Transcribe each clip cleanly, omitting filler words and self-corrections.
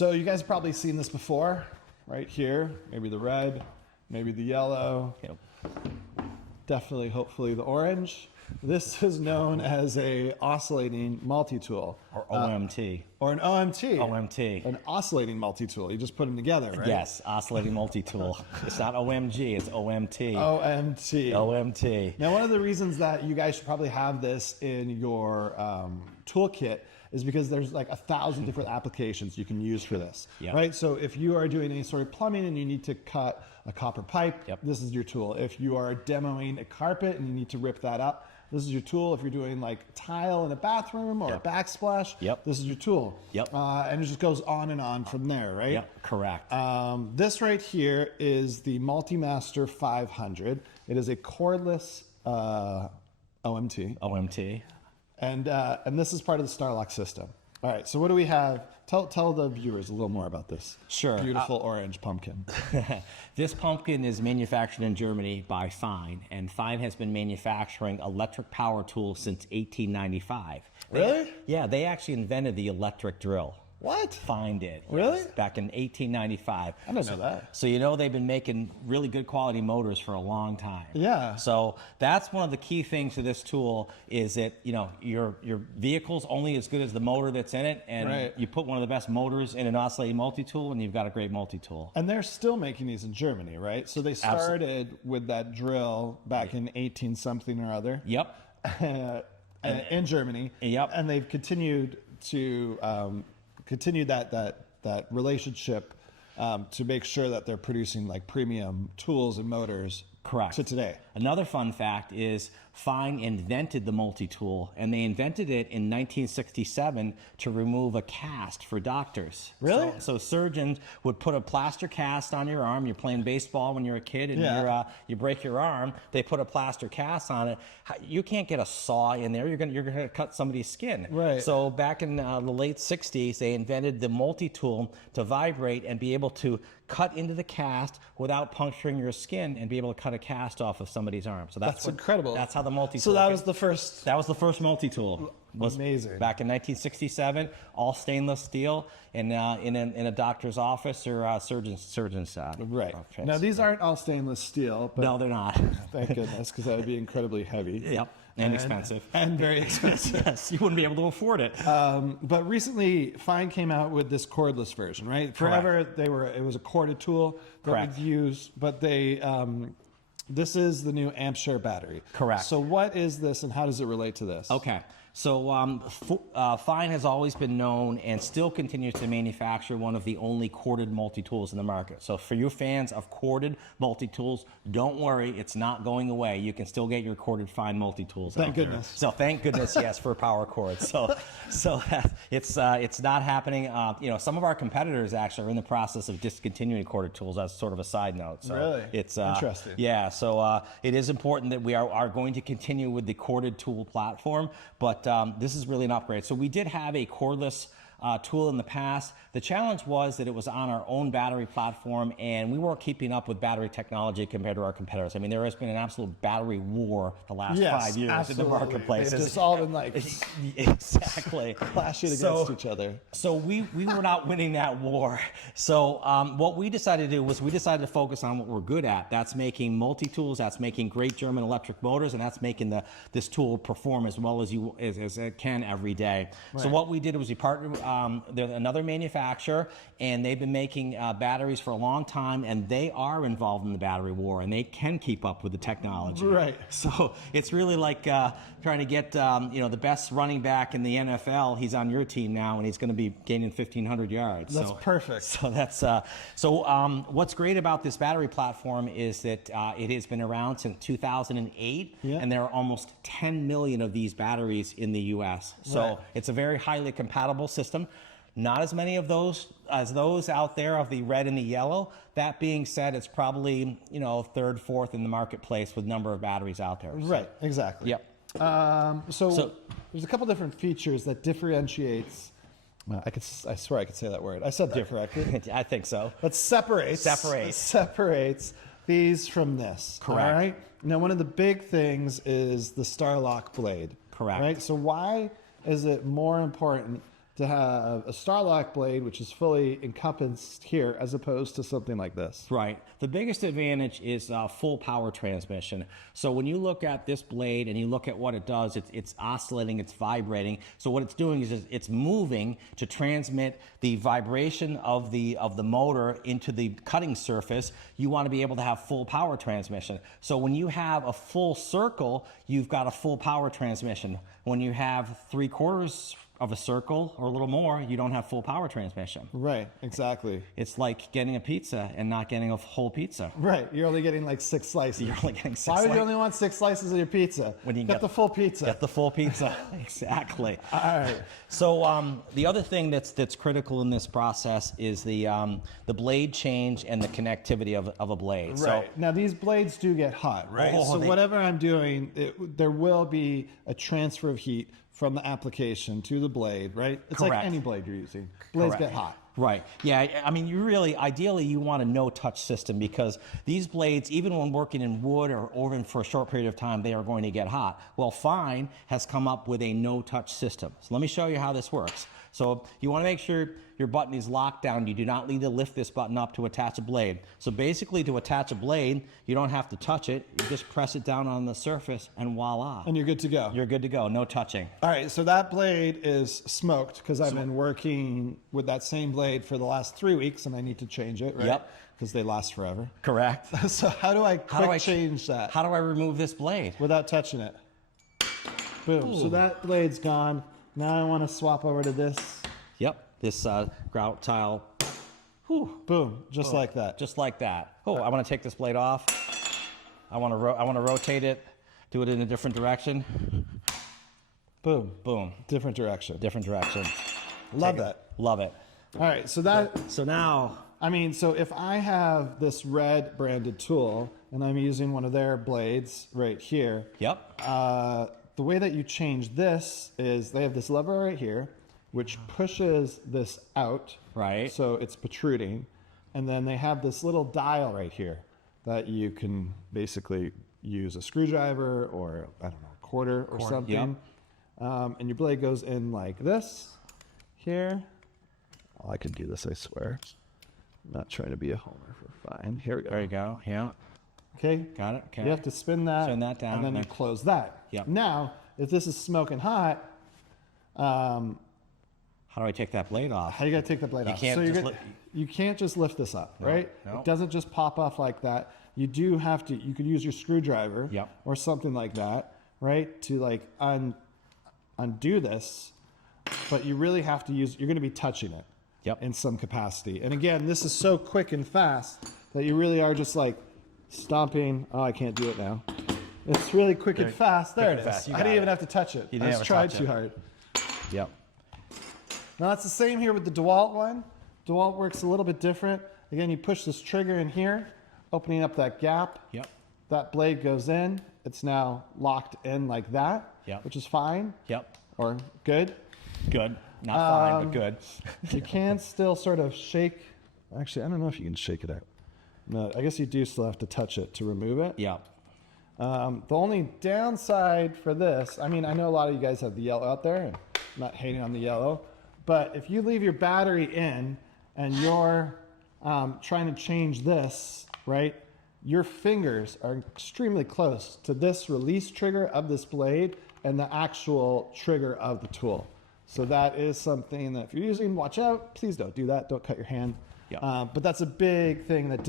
So you guys have probably seen this before, right here. Maybe the red, maybe the yellow. Yep. Definitely, hopefully the orange. This is known as a oscillating multi-tool. Or OMT. Or an OMT. OMT. An oscillating multi-tool. You just put them together, right? Yes, oscillating multi-tool. It's not OMG, it's OMT. OMT. OMT. Now, one of the reasons that you guys should probably have this in your toolkit is because there's like 1,000 different applications you can use for this, Yep. right? So if you are doing any sort of plumbing and you need to cut a copper pipe, Yep. this is your tool. If you are demoing a carpet and you need to rip that up, this is your tool. If you're doing like tile in a bathroom or Yep. a backsplash, Yep. this is your tool. Yep. And it just goes on and on from there, right? Yep, correct. This right here is the Multimaster 500. It is a cordless OMT. OMT. And this is part of the Starlock system. All right, so what do we have? Tell the viewers a little more about this. Sure. Beautiful orange pumpkin. This pumpkin is manufactured in Germany by FEIN, and FEIN has been manufacturing electric power tools since 1895. Really? Yeah, they actually invented the electric drill. What? FEIN did. Really? Yes, back in 1895. I didn't know that. So you know they've been making really good quality motors for a long time. Yeah. So that's one of the key things to this tool is that, you know, your vehicle's only as good as the motor that's in it, and Right. you put one of the best motors in an oscillating multi-tool and you've got a great multi-tool. And they're still making these in Germany, right? So they started with that drill back in 18 something or other. Yep. In Germany. Yep. And they've continued to continue that relationship to make sure that they're producing like premium tools and motors. Correct. To today. Another fun fact is FEIN invented the multi-tool, and they invented it in 1967 to remove a cast for doctors. Really? So surgeons would put a plaster cast on your arm. You're playing baseball when you're a kid, and you break your arm. They put a plaster cast on it. You can't get a saw in there. You're gonna cut somebody's skin. Right. So back in the late 60s, they invented the multi-tool to vibrate and be able to cut into the cast without puncturing your skin and be able to cut a cast off of somebody's arm. So that's incredible. That's how the multi-tool. So that was the first. That was the first multi-tool. Was amazing. Back in 1967, all stainless steel, and in a doctor's office or surgeon's Right. Now these aren't all stainless steel. But no, they're not. Thank goodness, because that would be incredibly heavy. Yep. And expensive. And very expensive. Yes, you wouldn't be able to afford it. But recently, FEIN came out with this cordless version, right? Forever, it was a corded tool that Correct. we've used, but they, this is the new amp share battery. Correct. So what is this and how does it relate to this? Okay. So FEIN has always been known and still continues to manufacture one of the only corded multi-tools in the market. So for you fans of corded multi-tools, don't worry, it's not going away. You can still get your corded FEIN multi-tools. Thank goodness. So thank goodness, yes, for power cords. So it's not happening. You know, some of our competitors actually are in the process of discontinuing corded tools as sort of a side note. So really? It's interesting. Yeah. So it is important that we are going to continue with the corded tool platform, but this is really an upgrade. So we did have a cordless tool in the past. The challenge was that it was on our own battery platform, and we weren't keeping up with battery technology compared to our competitors. I mean, there has been an absolute battery war the last 5 years absolutely. in the marketplace. They've just all been like exactly clashing against each other. So we were not winning that war. So what we decided to do was we decided to focus on what we're good at. That's making multi-tools, that's making great German electric motors, and that's making this tool perform as well as it can every day. Right. So what we did was we partnered with another manufacturer, and they've been making batteries for a long time, and they are involved in the battery war, and they can keep up with the technology. Right. So it's really like trying to get the best running back in the NFL. He's on your team now, and he's going to be gaining 1,500 yards. That's perfect. So that's what's great about this battery platform is that it has been around since 2008, and there are almost 10 million of these batteries in the U.S. So it's a very highly compatible system. Not as many of those as those out there of the red and the yellow. That being said, it's probably third, fourth in the marketplace with number of batteries out there. So. Right, exactly. Yep. So there's a couple different features that differentiates. I swear I could say that word. I said that correctly. I think so. But separates these from this. Correct. All right. Now, one of the big things is the Starlock blade. Correct. Right. So why is it more important to have a Starlock blade, which is fully encompassed here, as opposed to something like this. Right. The biggest advantage is full power transmission. So when you look at this blade and you look at what it does, it's oscillating, it's vibrating. So what it's doing is it's moving to transmit the vibration of the motor into the cutting surface. You want to be able to have full power transmission. So when you have a full circle, you've got a full power transmission. When you have 3/4 of a circle or a little more, you don't have full power transmission. Right, exactly. It's like getting a pizza and not getting a whole pizza. Right, you're only getting like 6 slices. You're only getting 6 Why would slices. you only want 6 slices of your pizza? When you get the full pizza. Get the full pizza. Exactly. All right. So the other thing that's critical in this process is the blade change and the connectivity of a blade. Right. So, Now these blades do get hot, right? Oh, so they- whatever I'm doing, there will be a transfer of heat from the application to the blade, right? It's like Correct. any blade you're using. Blades Correct. get hot. Right. Yeah. I mean, ideally, you want a no-touch system because these blades, even when working in wood or even for a short period of time, they are going to get hot. Well, Fein has come up with a no-touch system. So let me show you how this works. So you want to make sure your button is locked down. You do not need to lift this button up to attach a blade. So basically, to attach a blade, you don't have to touch it. You just press it down on the surface, and voila. And you're good to go. You're good to go. No touching. All right, so that blade is smoked because I've been working with that same blade for the last 3 weeks, and I need to change it, right? Yep. Because they last forever. Correct. So how do I quick change that How do I remove this blade? without touching it? Boom. So that blade's gone. Now I want to swap over to this. Yep. This grout tile. Whew. Boom, just like that. Just like that. Oh, I want to take this blade off. I want to rotate it, do it in a different direction. Boom, Boom. different direction. Different direction. Love that. Love it. All right, so that, So now, I mean, so if I have this red branded tool and I'm using one of their blades right here, yep. the way that you change this is they have this lever right here, which pushes this out. Right. So it's protruding. And then they have this little dial right here that you can basically use a screwdriver or, I don't know, a quarter or something. Yep. And your blade goes in like this here. Oh, I could do this, I swear. I'm not trying to be a homer for Fein. Here we go. There you go. Yeah. Okay. Got it. Okay. You have to spin that. Spin that down, And then you and then- close that. Yep. Now, if this is smoking hot, How do I take that blade off? how you got to take the blade off? can't so just you can't just lift this up, right? no. It doesn't just pop off like that. You do have to, you could use your screwdriver Yep. or something like that, right? To like undo this, but you really have to use, you're going to be touching it Yep. in some capacity. And again, this is so quick and fast that you really are just like stomping. Oh, I can't do it now. It's really quick and fast. There quick it and is. fast. You I got didn't it. even have to touch it. You I didn't just have to tried touch too it. hard. Yep. Now that's the same here with the DeWalt one. DeWalt works a little bit different. Again, you push this trigger in here, opening up that gap. Yep. That blade goes in. It's now locked in like that, Yep. which is fine Yep. or good. Good. Not fine, but good. You can still sort of shake. Actually, I don't know if you can shake it out. No, I guess you do still have to touch it to remove it. Yep. The only downside for this, I mean, I know a lot of you guys have the yellow out there, and I'm not hating on the yellow, but if you leave your battery in and you're trying to change this, right, your fingers are extremely close to this release trigger of this blade and the actual trigger of the tool. So that is something that if you're using, watch out, please don't do that. Don't cut your hand. Yep. But that's a big thing that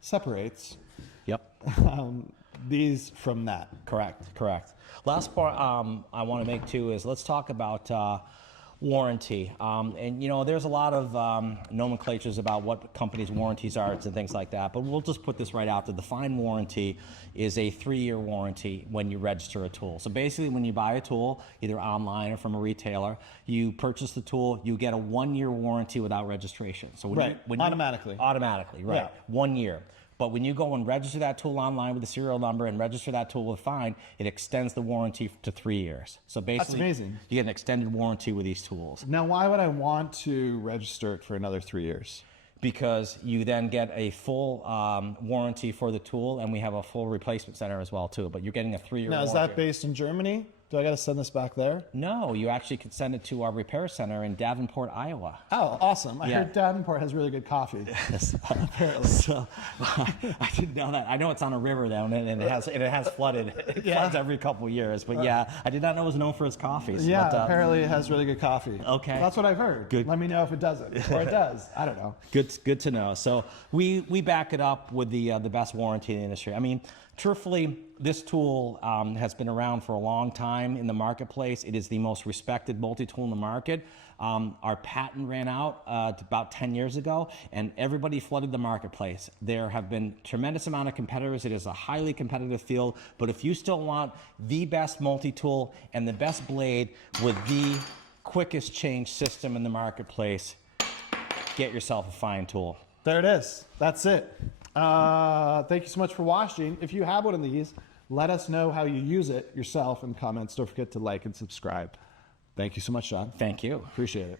separates Yep. these from that. Correct. Last part I want to make too is let's talk about warranty. And you know, there's a lot of nomenclatures about what companies' warranties are and things like that, but we'll just put this right out there. The Fein warranty is a 3-year warranty when you register a tool. So basically when you buy a tool, either online or from a retailer, you purchase the tool, you get a 1-year warranty without registration. So when Automatically. Automatically, right. Yeah. 1 year. But when you go and register that tool online with a serial number and register that tool with Fein, it extends the warranty to 3 years. So basically, amazing. You get an extended warranty with these tools Now, why would I want to register it for another 3 years? because you then get a full warranty for the tool, and we have a full replacement center as well too. But you're getting a 3-year Now, warranty. is that based in Germany? Do I got to send this back there? No, you actually could send it to our repair center in Davenport, Iowa. Oh, awesome. I Yeah. heard Davenport has really good coffee. Apparently. So I didn't know that. I know it's on a river though, and it has flooded. It floods every couple of years. But yeah, I did not know it was known for its coffees. Yeah, but, apparently it has really good coffee. Okay. That's what I've heard. Good. Let me know if it doesn't. Or it does. I don't know. Good to know. So we back it up with the best warranty in the industry. I mean, truthfully, this tool has been around for a long time in the marketplace. It is the most respected multi-tool in the market. Our patent ran out about 10 years ago, and everybody flooded the marketplace. There have been tremendous amount of competitors. It is a highly competitive field, but if you still want the best multi-tool and the best blade with the quickest change system in the marketplace, get yourself a Fein tool. There it is. That's it. Thank you so much for watching. If you have one of these, let us know how you use it yourself in comments. Don't forget to like and subscribe. Thank you so much, John. Thank you. Appreciate it.